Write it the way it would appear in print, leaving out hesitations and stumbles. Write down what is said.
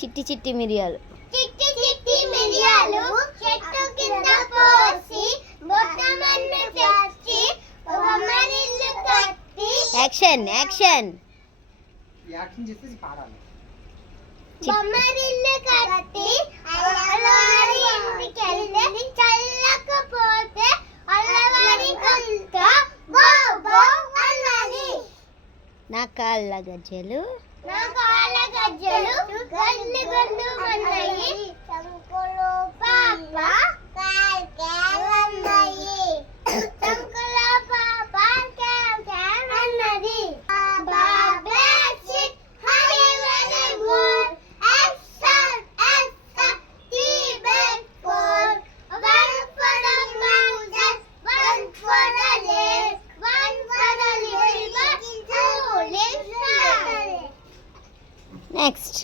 చిట్టి చిట్టి మిరియాలు చెట్టు కింద పోసి బొట్టమన్ను తెచ్చి బొమ్మరిల్లు కట్టి యాక్షన్ యాక్షన్ చేసి పాడాలి. బొమ్మరిల్లు కట్టి అల్లవారి ఇంటికెళ్ళి చల్లకపోతే అల్లవారి కొంత గో గో అన్నది. నా కాళ్ళ గజ్జలు నా కాళ్ళ గజ్జలు గల్లు గల్లు మన్నాయి, చంకులో పాప కాల్ కాల్ అన్నాయి. చంకులో పాప కాల్ కాల్ అన్నది. బాబా sit high very good action action Tibet four one for the mountain one for the lake one for the river two lives. Next